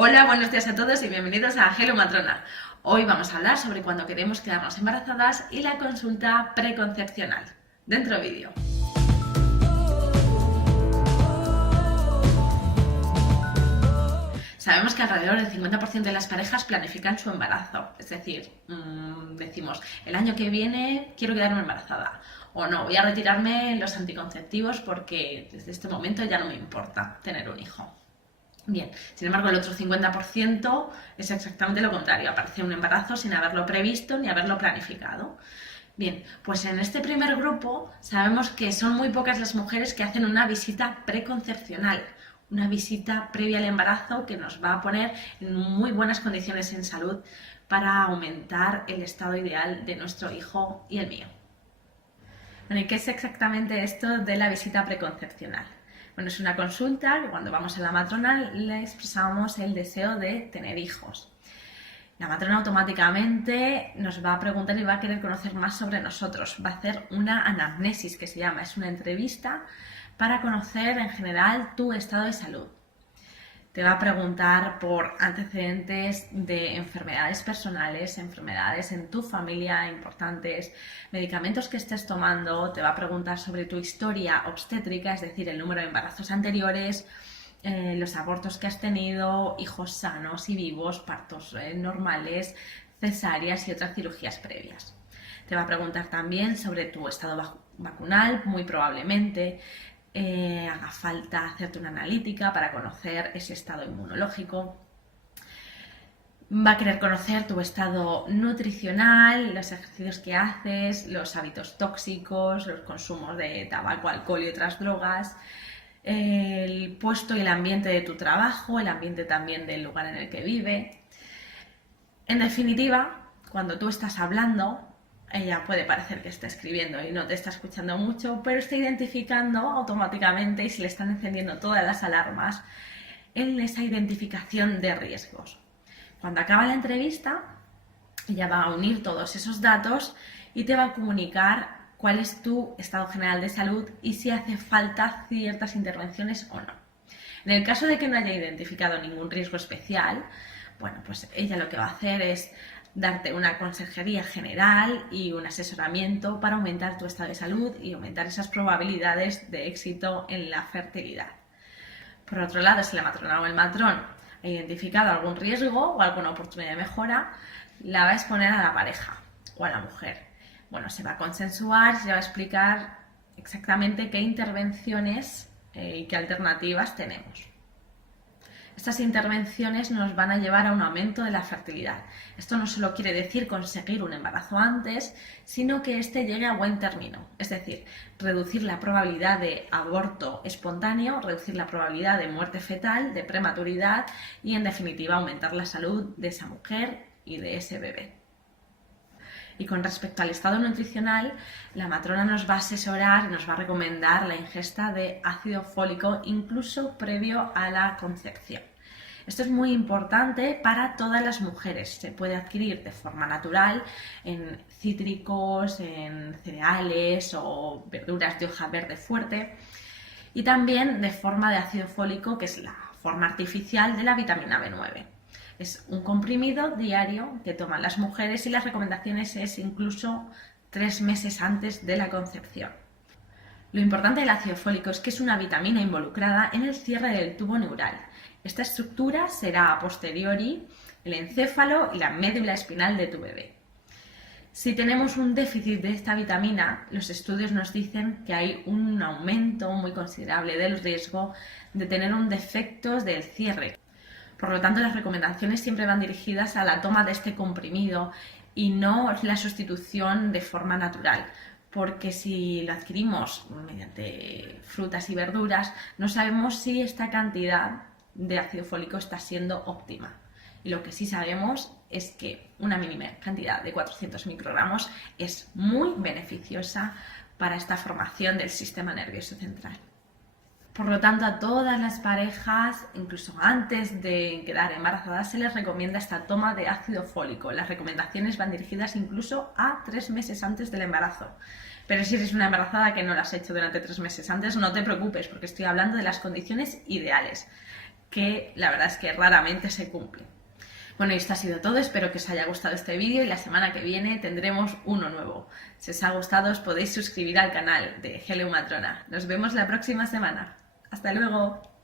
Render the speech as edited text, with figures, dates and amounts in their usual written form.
Hola, buenos días a todos y bienvenidos a Hello Matrona. Hoy vamos a hablar sobre cuando queremos quedarnos embarazadas y la consulta preconcepcional. Dentro vídeo. Sabemos que alrededor del 50% de las parejas planifican su embarazo, es decir, decimos, el año que viene quiero quedarme embarazada, o no, voy a retirarme los anticonceptivos porque desde este momento ya no me importa tener un hijo. Bien, sin embargo, el otro 50% es exactamente lo contrario, aparece un embarazo sin haberlo previsto ni haberlo planificado. Bien, pues en este primer grupo sabemos que son muy pocas las mujeres que hacen una visita preconcepcional, una visita previa al embarazo que nos va a poner en muy buenas condiciones en salud para aumentar el estado ideal de nuestro hijo y el mío. Bueno, ¿y qué es exactamente esto de la visita preconcepcional? Bueno, es una consulta que cuando vamos a la matrona le expresamos el deseo de tener hijos. La matrona automáticamente nos va a preguntar y va a querer conocer más sobre nosotros. Va a hacer una anamnesis, que se llama, es una entrevista para conocer en general tu estado de salud. Te va a preguntar por antecedentes de enfermedades personales, enfermedades en tu familia importantes, medicamentos que estés tomando, te va a preguntar sobre tu historia obstétrica, es decir, el número de embarazos anteriores, los abortos que has tenido, hijos sanos y vivos, partos normales, cesáreas y otras cirugías previas. Te va a preguntar también sobre tu estado vacunal, muy probablemente. Haga falta hacerte una analítica para conocer ese estado inmunológico. Va a querer conocer tu estado nutricional, los ejercicios que haces, los hábitos tóxicos, los consumos de tabaco, alcohol y otras drogas, el puesto y el ambiente de tu trabajo, el ambiente también del lugar en el que vive. En definitiva, cuando tú estás hablando, ella puede parecer que está escribiendo y no te está escuchando mucho, pero está identificando automáticamente y se le están encendiendo todas las alarmas en esa identificación de riesgos. Cuando acaba la entrevista, ella va a unir todos esos datos y te va a comunicar cuál es tu estado general de salud y si hace falta ciertas intervenciones o no. En el caso de que no haya identificado ningún riesgo especial, bueno, pues ella lo que va a hacer es darte una consejería general y un asesoramiento para aumentar tu estado de salud y aumentar esas probabilidades de éxito en la fertilidad. Por otro lado, si la matrona o el matrón ha identificado algún riesgo o alguna oportunidad de mejora, la va a exponer a la pareja o a la mujer. Bueno, se va a consensuar, se va a explicar exactamente qué intervenciones y qué alternativas tenemos. Estas intervenciones nos van a llevar a un aumento de la fertilidad. Esto no solo quiere decir conseguir un embarazo antes, sino que éste llegue a buen término. Es decir, reducir la probabilidad de aborto espontáneo, reducir la probabilidad de muerte fetal, de prematuridad y, en definitiva, aumentar la salud de esa mujer y de ese bebé. Y con respecto al estado nutricional, la matrona nos va a asesorar y nos va a recomendar la ingesta de ácido fólico incluso previo a la concepción. Esto es muy importante para todas las mujeres. Se puede adquirir de forma natural en cítricos, en cereales o verduras de hoja verde fuerte y también de forma de ácido fólico, que es la forma artificial de la vitamina B9. Es un comprimido diario que toman las mujeres y las recomendaciones es incluso 3 meses antes de la concepción. Lo importante del ácido fólico es que es una vitamina involucrada en el cierre del tubo neural. Esta estructura será a posteriori el encéfalo y la médula espinal de tu bebé. Si tenemos un déficit de esta vitamina, los estudios nos dicen que hay un aumento muy considerable del riesgo de tener un defecto del cierre. Por lo tanto, las recomendaciones siempre van dirigidas a la toma de este comprimido y no la sustitución de forma natural, porque si lo adquirimos mediante frutas y verduras, no sabemos si esta cantidad de ácido fólico está siendo óptima. Y lo que sí sabemos es que una mínima cantidad de 400 microgramos es muy beneficiosa para esta formación del sistema nervioso central. Por lo tanto, a todas las parejas, incluso antes de quedar embarazadas, se les recomienda esta toma de ácido fólico. Las recomendaciones van dirigidas incluso a 3 meses antes del embarazo. Pero si eres una embarazada que no lo has hecho durante 3 meses antes, no te preocupes, porque estoy hablando de las condiciones ideales. que la verdad es que raramente se cumple. Bueno, y esto ha sido todo, espero que os haya gustado este vídeo y la semana que viene tendremos uno nuevo. Si os ha gustado os podéis suscribir al canal de Hello Matrona. Nos vemos la próxima semana. ¡Hasta luego!